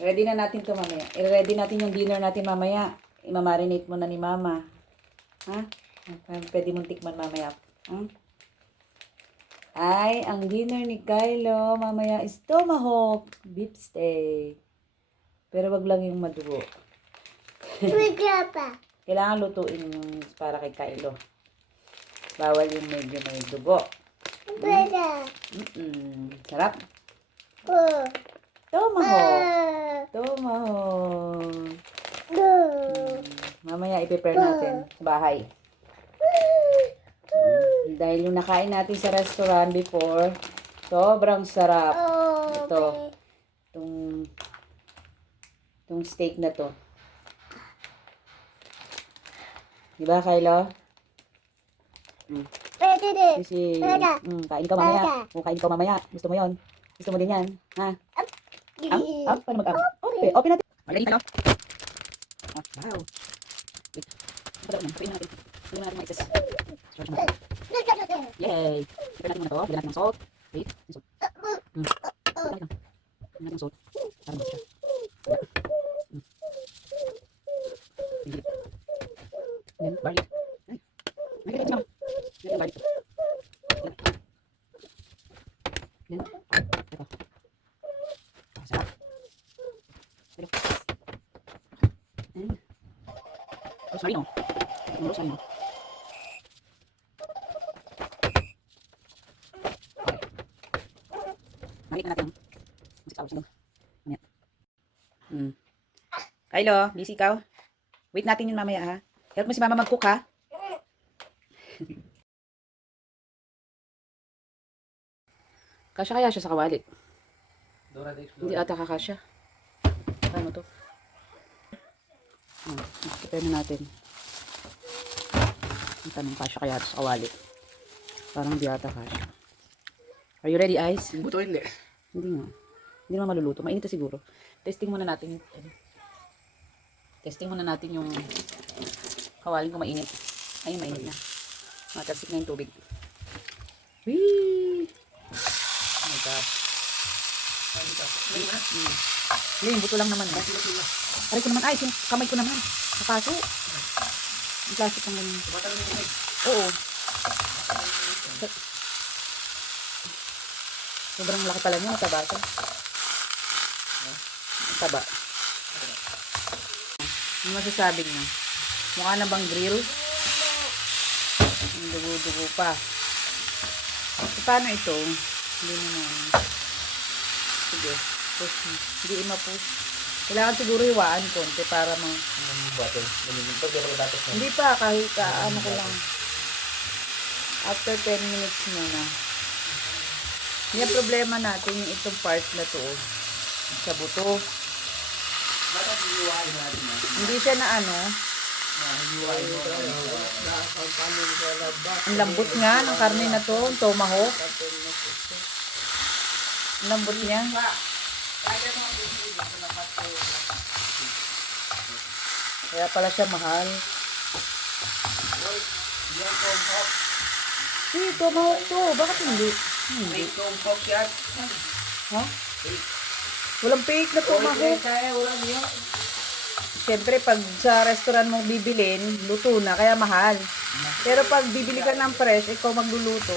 Ready na natin to mamaya. I-ready natin yung dinner natin mamaya. I-marinate mo na ni Mama. Ha? Pwede mong tikman mamaya. Ay, ang dinner ni Kylo mamaya is tomahawk beef steak. Pero wag lang yung madugo. Kailangan lutuin yung para kay Kylo. Bawal yung medyo may dugo. Sarap. Tomahawk. Tomahawk. Mamaya i-prepare natin sa bahay. Dahil yung nakain natin sa restaurant before, sobrang sarap. Ito. Itong steak na to. Diba, Kylo? Kasi, kain ka mamaya. Kain ka mamaya. Gusto mo yon? Gusto mo din yan? Ha? Paano mag-up? Open natin. Ready ka, no? Wow. Wait. Pagkain natin. Pagkain natin mga isis. Yay! Pagkain natin muna to. Pagkain natin ng salt. Wait. Salt. Pagkain natin ng salt. Para mag siya. Then, garlic. Ay, garlic naman. Then, garlic. Then, ito. Sarap. Ito. And, rosemary, no? Rosemary, no? Okay. Malit na natin. Ang 6 hours lang. Mamaya. Kylo, busy ikaw? Wait natin yun mamaya, ha? Help mo si Mama mag-cook, ha? Kasya kaya siya sa kawali? Hindi ata kakasya. Ano to? Prepare na natin. Ang tanong kasya kaya sa kawali. Parang di ata kasya. Are you ready, Ice? Buto hindi. Hindi nga. Hindi naman maluluto. Mainit na siguro. Testing muna natin. Testing muna natin yung kawaling kung mainit. Ay, mainit na. Matasik na yung tubig. Whee! Oh my God. Yung buto lang naman. Aray ko naman. Ay, yung kamay ko naman. Nakaso. Yung plastic ng ganyan. Oo. Sobrang laki pala niya. Mataba ito. Mataba. Ano masasabi niya? Mukha na bang grill? Ang dugo-dugo pa. So, paano ito? Hindi naman. Sige. Push mo. Hindi ima-push. Kailangan siguro hiwaan konti para mang... Hindi pa. Kahit ano ko lang. After 10 minutes muna. Yung problema natin yung itong part na to. Sa buto. Hindi siya na ano. Ang lambot nga ng karne na to, tomahawk. Ang lambot niya. Kaya pala siya mahal. Tomahawk to. Bakit hindi? Hindi. Ha? Walang fake na tomahawk. Siyempre, pag sa restaurant mo bibilin, luto na, kaya mahal. Pero pag bibili ka ng fresh, ikaw magluluto,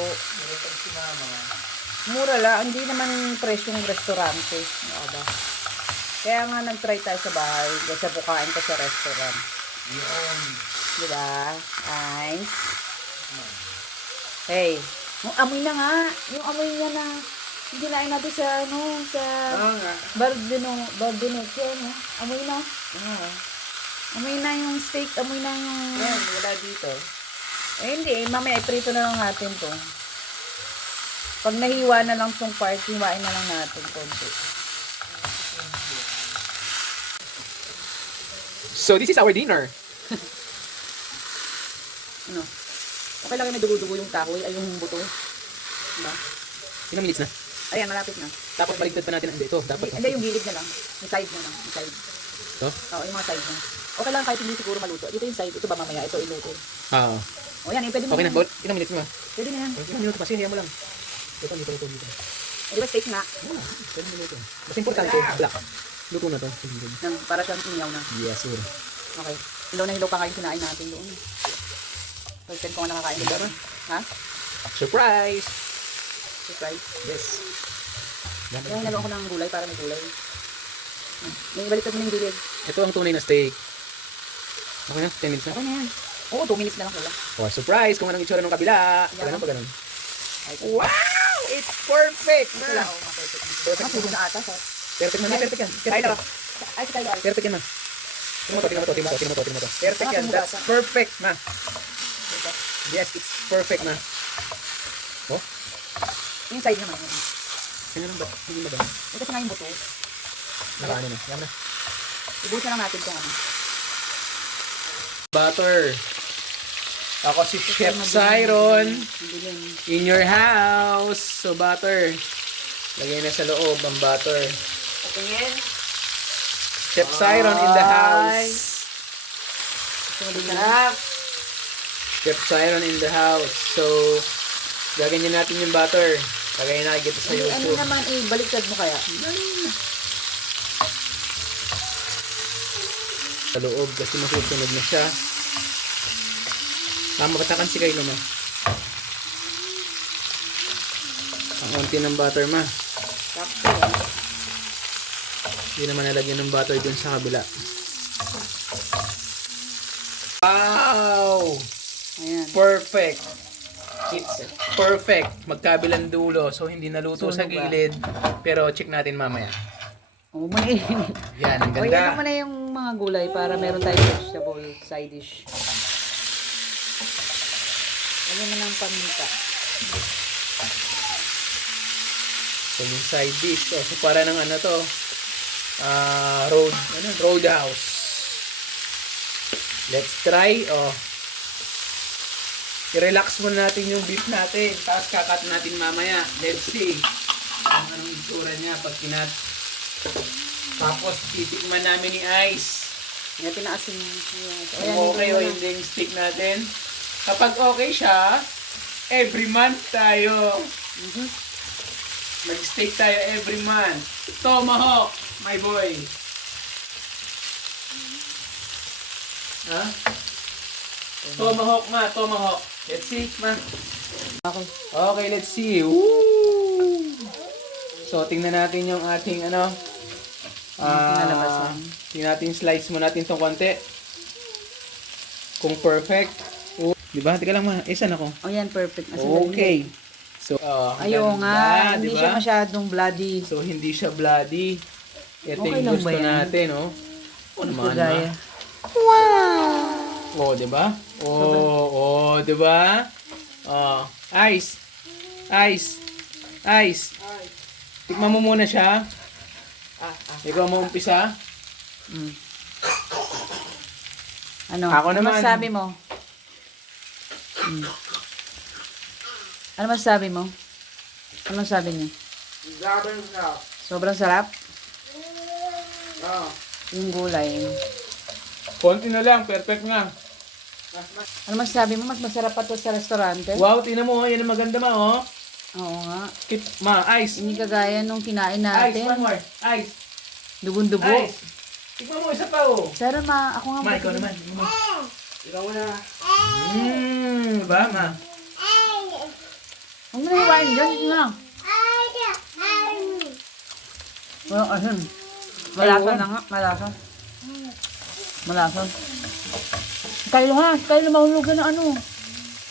mura lang. Hindi naman fresh yung restaurante. Kaya nga nag-try tayo sa bahay, kasi bukain ka sa restaurant. Diba? Nice. Hey, yung amoy na nga. Yung amoy niya na ginain natin sa sa Bardenoche, no? Amoy na. Amoy na yung steak, amoy na yung... Wala dito. Hindi. Mamaya iprito na lang natin to. Pag nahiwa na lang tong part, hiwain na lang natin konti. So, this is our dinner. Ano? Okay lang yung may dugo-dugo yung kahoy, ay yung buto. Diba? Ilang minutes na? Ayan, malapit na. Dapat baligtad pa natin ang dito. Dapat. Hindi, yung gilid na lang. Yung side na lang. Yung side. Ito? Oo, yung mga side na. Okay lang kahit hindi siguro maluto. Ito yung side. Ito ba mamaya? Ito iluto. Oo. O yan, pwede mo. Okay na. Ilang minutes mo? Pwede na yan. Ilang minuto pa. Siya mo lang. Dito. Di ba steak nga? 10 minuto. Mas importante, black. Luto na to. Para siyang inyaw na. Yes, sir. Okay. Hilaw na hilaw pa kayo kinain natin doon. First time ko nga nakakain ng gano'n. Ha? Surprise! Surprise. Yes. Kaya hinalo ako ng gulay para may gulay. May ibaliktad mo na yung gilid. Ito ang tunay na steak. Okay na? 10 minutes na? Okay na yan. Oo, 2 minutes na lang pala. Oh, surprise! Kung anong itsura ng kabila. Yeah. Ganun pa ganun. Ay, Wow! It's perfect! ito lang. Oo, perfect. Perfect. Puso na ata. Perfect na. Perfect yan. Kaya na ba? Perfect. Ay, kaya. Perfect yan, ma. Tingnan mo to, tingnan mo to, tingnan mo to, tingnan mo to, tingnan mo to. Perfect yan. That's perfect, ma. Yes, it's perfect, ma. Oh? Yung side naman. Ganyan ba? Hindi mo ba? Ito kasi nga yung buto. Nakaano na. Yan na. Ibusin lang natin kung ano. Butter. Ako si Chef Siron. In your house. So, butter. Lagay na sa loob ang butter. Patingin. Chef Siron in the house. Sarap. Chef Siron in the house. So, gaganyan natin yung butter. Kagaya nakikita sa Ano YouTube. naman baliktad mo kaya? Sa loob kasi masusunod na siya. Makatakan si Kylo, ma. Ang unti ng butter, ma. Sakto yan. Hindi naman nalagyan ng butter dun sa kabila. Wow! Ayan. Perfect! It's perfect. Magkabilang dulo. So, hindi naluto sa Sunog ba? gilid. Pero, check natin mamaya. Oo mo na eh. Yan, ang O yan ganda. naman na yung mga gulay para meron tayong vegetable side dish. Lagyan mo ng paminta. So, yung side dish. So, para ng ano to, roadhouse. Let's try. I-relax muna natin yung beef natin. Tapos kakat natin mamaya. Let's see. Kung anong itsura niya pag kinat. Tapos titikman namin ni Ice. Yan, pinaasin mo. Kung okay o hindi yung steak natin. Kapag okay siya, every month tayo. Mag-steak tayo every month. Tomahawk, my boy. Ha? Tomahawk, ma. Tomahawk. Let's see, ma. Okay. Okay, let's see. Woo! So, tingnan natin yung ating ano. Nalabasan. Tingnan natin, slice mo natin itong konti. Kung perfect. Di ba? Teka lang, ma. Isa na ko. O yan, perfect. Okay. So, Ayaw ganda, nga. Hindi diba? siya masyadong bloody. So, hindi siya bloody. Ito Okay yung lang gusto ba yan? natin, oh. O naman, Gaya. ma. Oh, di ba? Oh, di ba? Oh, ice. Ice. Ice. Tikman mo muna siya. Ikaw mo umpisa. Ano? Ako Ano naman. masasabi mo? Ano masasabi mo? Ano masasabi niya? Sobrang sarap? Yung gulay. Konti na lang, perfect na. Ano masasabi mo? Mas masarap pa to sa restaurante? Wow, tingnan mo, yan ang maganda, ma, oh. Oo nga. Keep, ma, ice. Hindi kagaya nung kinain Ice, natin. one more. Ice. Dugon-dugo. Ice. Tikman mo, isa pa, oh. Sarap ma. Ako nga Ma, ikaw naman. Ikaw na. Ba, ma? Huwag mo na iwain dyan. Hindi na lang. Walang asin. Malasa na nga. Malasa. Malasa. Kayo ha. Kayo mahulog na ano.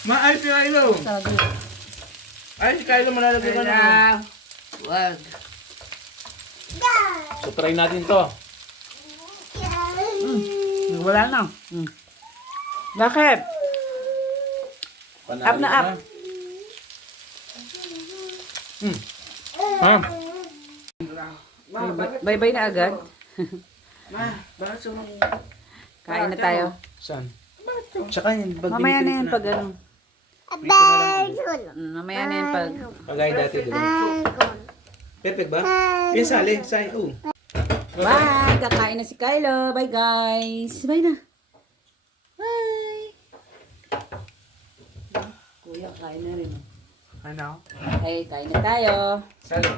Ma, ice yung Kylo. Talaga. Ice si Kylo, malalagay ka na. Wag. So, try natin to. Wala na. Bakit? Up na up. Bye-bye na agad. Kain na tayo. Saan? Tsaka yun, pag Mamaya na yan dinikilit pag ano. Mamaya na yan pag... Pagay dati, diba? Perfect ba? Yan, sali. Sali. Oh. Bye! Kakain na si Kylo. Bye guys. Bye na. Bye! Kuya, kain na rin. Ano? Okay, kain na tayo. Sali.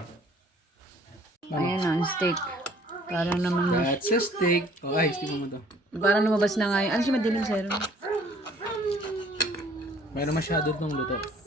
Ayan na, ang steak. Parang naman, That's a steak. Oh, Ice, tingnan mo to. parang lumabas na nga yun. Ano siya madilim, sir? Mayroon masyado itong luto.